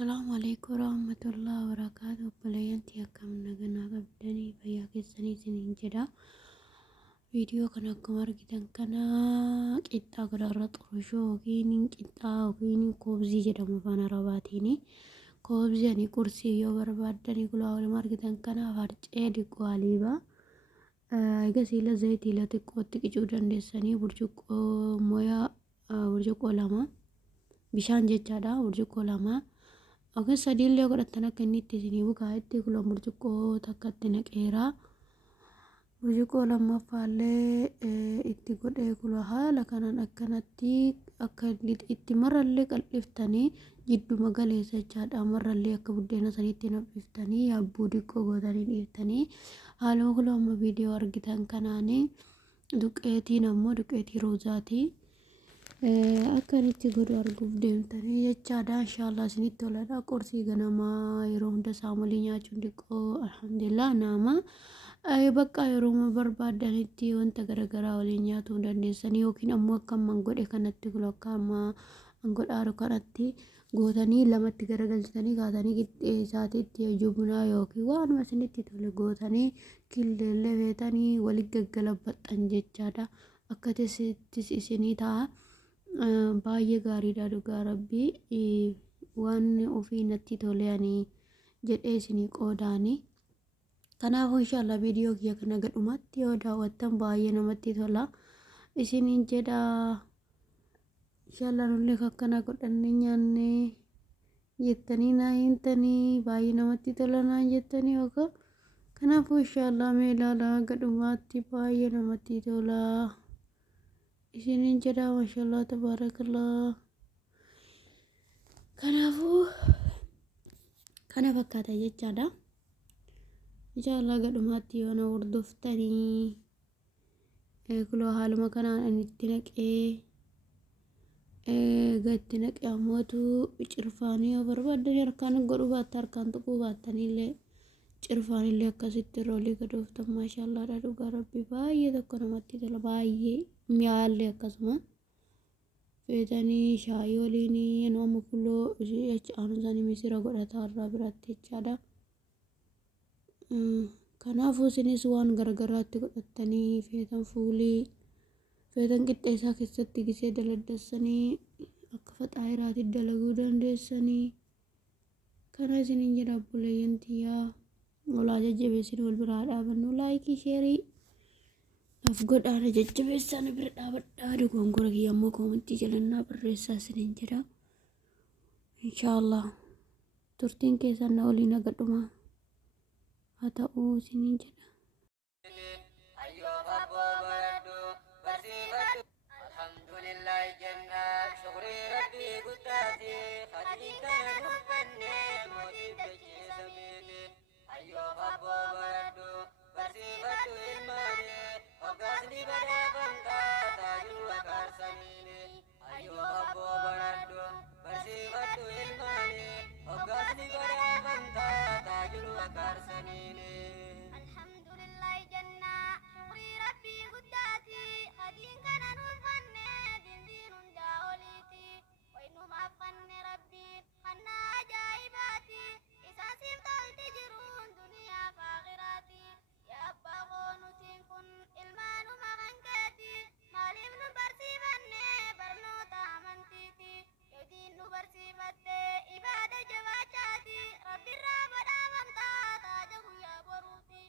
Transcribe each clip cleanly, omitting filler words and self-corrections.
Assalamualaikum warahmatullahi wabarakatuh. Balayanti akkam nagaa qabdanii fayyaa keessanii isiniin jedha. Viidiyoo kana akkuma argitan kana qixxaa garaarra xurushoo yookiin qixxaa yookiin koobzii jedhamu afaan arabaatiin. Koobzii ani qursii yoo barbaaddanii kulaa waluma argitan kana farcee diqqoo aliiba. Egaa siila zayitiila xiqqootti qicuu dandeessanii burcuqqoo moyaa burcuqqoo lama bishaan jechaadha burcuqqoo lama. Oke sadillee godhatan akka inni itti isinii bukaa itti kulan burcuqqoo takkatti naqeera. Burcuqqoo lammaffaallee itti godhee kula haala kanaan akkanatti akka itti marrallee qal'iftanii jidduma galeessa jechaadha. Marrallee akka buddeena saniitti naqxiftanii yaabbuu diqqoo gootanii dhiiftanii haaluma kula amma viidiyoo argitan kanaanii duqqeetiin ammoo duqqeetii roozaati. Akkanitti godhu arguuf deemtanii jechaadha. Inshallah isinitti toladha. Qursii ganamaa yeroo hunda saamulee nyaachuun diqqoo alhamdulillah nama bakka yeroo barbaadanitti wanta garagaraa waliin nyaatuu dandeessanii yookiin ammoo akka amman godhe kanatti kula akka amma godhaaru kanatti gootanii lamatti garagalchitanii kaatanii qixxeessaatiitti jubunaa yookiin waanuma isinitti tole gootanii killeellee feetanii walitti gaggalabaxxan jechaadha. Akka tesittis isinii ta'a. Baay'ee gaariidha dhugaa rabbii waan ofii natti toleanii jedhee isinii qoodaani. Kanaafuu inshallah viidiyoo kiyya kana gadhumatti yoo daawwattan baay'ee namatti tola isiniin jedha. Inshallah nullee akkana godhannee nyaannee jettanii naa himtanii baay'ee namatti tola naan jettanii yookaan kanaafuu inshallah mee ilaalaa gadhumatti baay'ee namatti tola. Isiniin jedha mashallah tabaarakallah. Kanaafuu kana fakkaata jechaadha. Inshallah gadhumatti yoo na hordoftanii kuloo haaluma kanaan ani itti naqee gatti naqee ammootu cirfaanii yoo barbaaddan harkaan godhuu baatta harkaan tuquu baattaniillee cirfaanillee akkasitti roolii gadooftan mashallah dhugaa rabbii baay'ee tokko namatti tola baay'ee mi'aallee akkasuma feetanii shaayii waliin nama kuloo aanusanii misira godhataa irraa biratti jechaadha. Kanaafuu isinis waan garagaraatti godhattanii feetan fuulii feetan qixxeessaa keessatti gisee daladdassanii akka faxaayiraatti dalaguu dandeessanii. Kana isiniin jedha obboleeyyantiyaa olaa jajjabeessin wal biraa dhaabannu laayikii sheerii naaf godhaana jajjabeessan bira dhaabadhaa dogongora kiyya ammoo koomentii jalannaa barreessaa isiniin jedha. Inshallah turtiin keessan na waliin agadhuma haa ta'uu isiniin jedha. Alhamdulillah jenna shukri rabbi guddate khadika nufanne motin bejesamene ayo abbo barado basibatu ilmane ogasni bada banta tajul wakarsanine ayo abbo barado basibatu ilmane ogasni bada banta tajul wakarsanine alhamdulillah jenna shukri rabbi guddate khadika nufanne dindinun jaoliti wainum afanne rabbi anna ajaibati isasif talti jirun dunia fakhirati ya abba gonutin kun ilmanu makankati malim nu barsifanne barnota amantiti yodin nu barsifatte ibada jabachati rabbirra badamanta tajagu ya boruti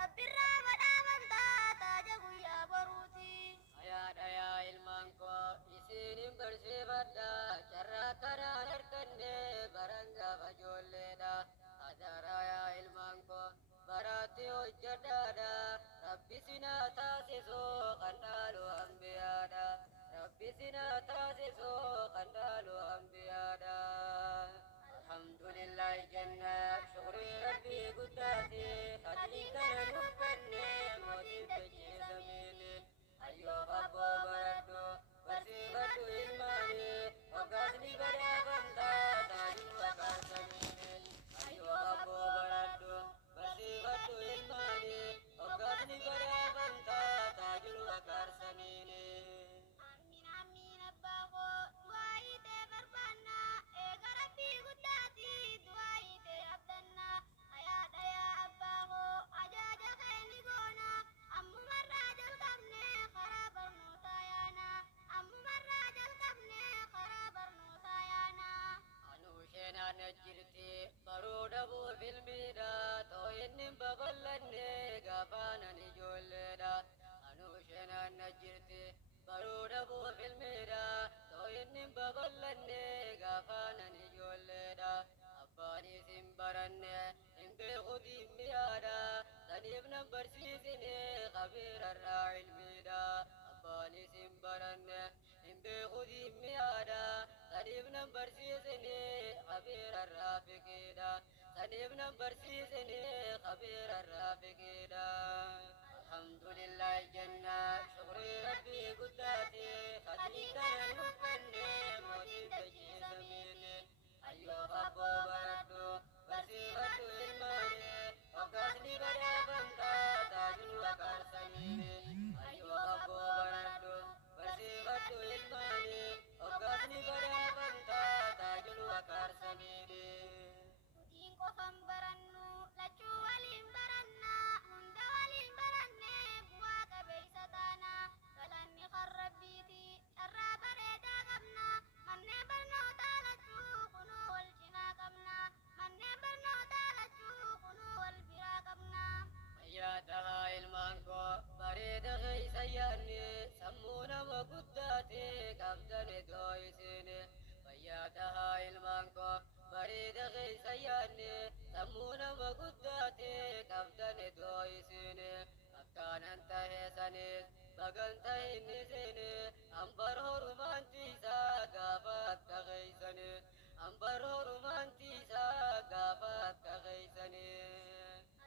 rabbirra badamanta tajagu ya boruti ayadaya ilmanko isinin bersifadda carra karaan arganne baranga bajolleedha adaraya ilmanko barati hojjadhaadha rabbi sinaa taasisu qandaalu ambiyaadha rabbi sinaa taasisu qandaalu ambiyaadha. Alhamdulillah jenna shukri rabbi guddaate khadika nufanne motin bejesamene ayo abbo barado basibatu ilmane ogasni bada banta tajul wakarsanine ayo abbo barado basibatu ilmane ogasni bada banta tajul wakarsanine amin amin abba ko duai te barbana e garabbi guddati ilmiidha too inni babal'anne gaafaanan ijoolleedha anuu shenaan na jirti baruu dhabuuf ilmiidha too inni babal'anne gaafaanan ijoolleedha abbaanis hin baranne hin beeku diimmiyaadha saniif nan barsiisine qabiirarraa ilmiidha abbaanis hin baranne hin beeku diimmiyaadha saniif nan barsiisine qabiirarraa fiqiidha saniif nan barsiisine qabiirarraa fiqiidha alhamdulillah jenna shukrii rabbii guddaati fatii kana nuffanne mootiin tajiisamiine ayyoof abboo baradhu barsiifadhu ilmaane hoggaasni badhaafamta taajul waqaarsaniine ayyoof abboo baradhu barsiifadhu ilmaane hoggaasni badhaafamta taajul waqaarsaniine Nutiin qofan barannu lachuu waliin baranna hunda waliin baranne bu'aa qabeessa taana galanni kan rabbiiti carraa bareedaa qabna manneen barnootaa lachuu kunoo wal cinaa qabna manneen barnootaa lachuu kunoo wal biraa qabna. Yaadaha ilmaan koo bareeda keessa yaadne sammuu nama guddaate qabdan edoo isin fayyaadaha ilmaan koo bareeda keessa yaadne sammuu nama guddaate qabdan edoo isin akkaanan taheessanis baganta hin isin ambar horumaantiisaa gaafa akka keeysani ambar horumaantiisaa gaafa akka keeysani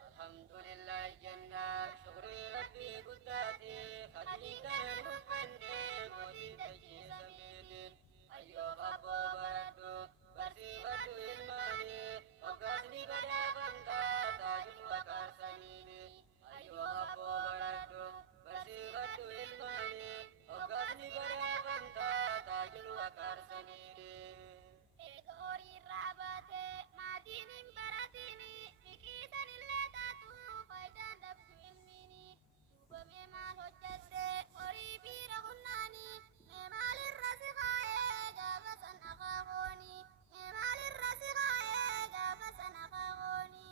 alhamdulillah jenna shukrii rabbii guddaati fatii kana nuffanne mootiin tajiisamiine ayyoof abboo baradhu barsiifadhu ilmaane hoggaasni badhaafamta taajul waqaarsaniine ayyoof abboo baradhu barsiifadhu ilmaane hoggaasni badhaafamta taajul waqaarsaniine Eega horiirraa baate maatiin hin baratini fiqiisan illee taatu faayidaan dhabdu ilmiini duubamee maal hojjette horii biira hunnaani mee maalirra si kaa'ee gaafa san akaakooni mee maalirra si kaa'ee gaafa san akaakooni.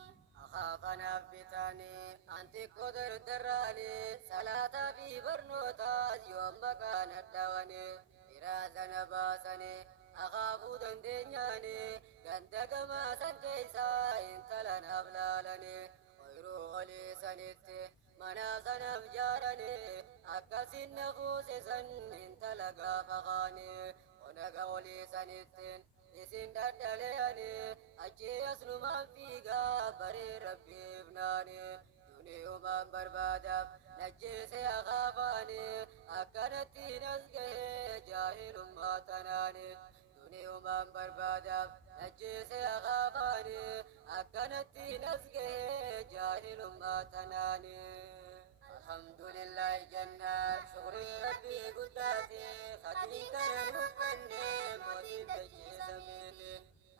Akhaafanaaf bitanii antiqqoo dardarraanii salaataa fi barnootaas yoom maqaan addaawanii biraa sana baasanii akaafuu dandeenyaanii ganda gamaa san keessaa intala naaf laalanii ooyiruu olii sanitti manaa sanaaf jaaranii akkasiin na fuuse san intala gaafa kaanii onaga olii sanittiin isin daddaleani achi asnumaan fiigaa baree rabbiif naani duniyumaan barbaadaaf najjeese akaafaani akkanatti nas gahee jaahilummaa tanaani duniyumaan barbaadaaf najjeese akaafaani akkanatti nas gahee jaahilummaa tanaani alhamdulillah jenna shukrii rabbii guddaati fatii kana nuffanne mootiin tajiisamiine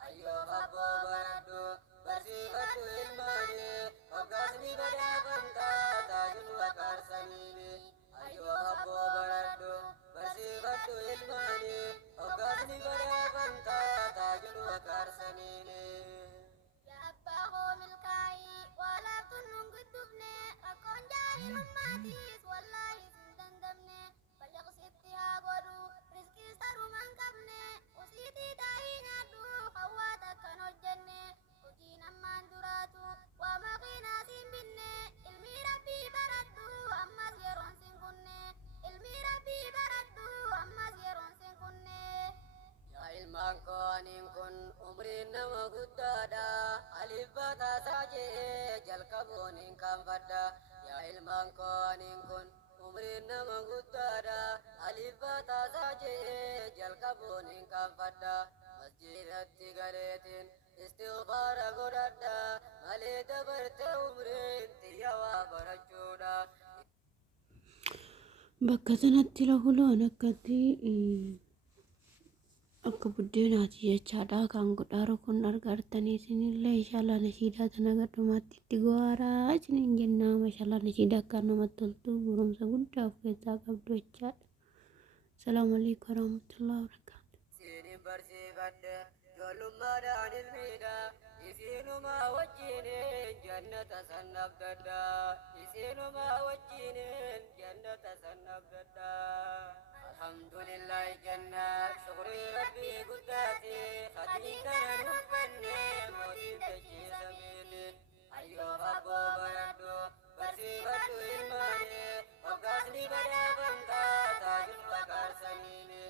ayyoof abboo baradhu barsiifadhu ilmaane hoggaasni badhaafamta taajul waqaarsaniine ayyoof abboo baradhu barsiifadhu ilmaane hoggaasni badhaafamta taajul waqaarsaniine Yaa abbaa koo milkaa'ii waa laaftuun nun guddufne rakkoon jaahilummaatiis wallaahi sin dandamne ballaqsitti haa godhu riskiis tarumaan qabne usiitii daa'ii nyaadhu hawwaa takkan hojjenne hojiin ammaan duraatu waa makiinaa siin binne ilmii rabbii baradhu ammas yeroon sin kunne ilmii rabbii baradhu ammas yeroon sin kunne. yaa ilmaan koo aniin kun umriin nama guddaadha alibbaa taasaa jee jalqabuun hin kaanfadha yaa ilmaan koo aniin kun umriin nama guddaadha alibbaa taasaa jee jalqabuun hin kaanfadha masjidatti galeetiin istighfaara godhadha malee dabarte umriin xiyya waa barachuudha bakka sanatti lahuloon akka buddeenaati jechaadha kan godhaaru kun argartanii isinillee inshaallah nashiidaa tana gadhumaatti itti go'aaraa isiniin jennaa mashallah nashiidaa akka namatti toltu barumsa guddaa of keessaa qabdu jechaadha. Assalaamu alaikum warahmatullahi wabarakatuh. Sinin barsiifadhe ijoollummaadhaan ilmiidha isinuma wajjiniin jannata san abdadda isinuma wajjiniin jannata san abdadda alhamdulillahi janna shukri rabbii guddaati khadiin kana nubbanne mootiin dachiisa miiti ayyoof abboo baradhu barsiifadhu ilmaani hoggaasni badhaafamtaa taajul fakaarsaniini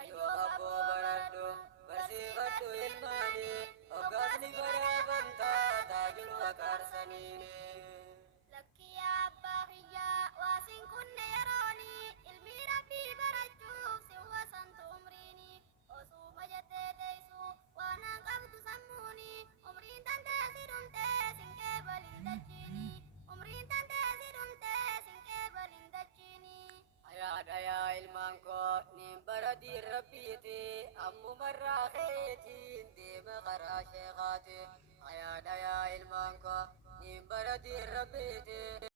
ayyoof abboo baradhu barsiifadhu ilmaani hoggaasni badhaafamtaa taajul fakaarsaniini لك يا أباخيا واسن كن يروني علمي ربي برجوف سوى سنت عمريني وصوم جتيتيسو وانا قبض سموني عمرين تنتهي سن كبل دجيني عمرين تنتهي سن كبل دجيني ayaadha yaa ilmaan koo nin baradii rabbiiti ammu marraa keetiin deema karaa sheekaati ayaadha yaa ilmaan koo nin baradii rabbiiti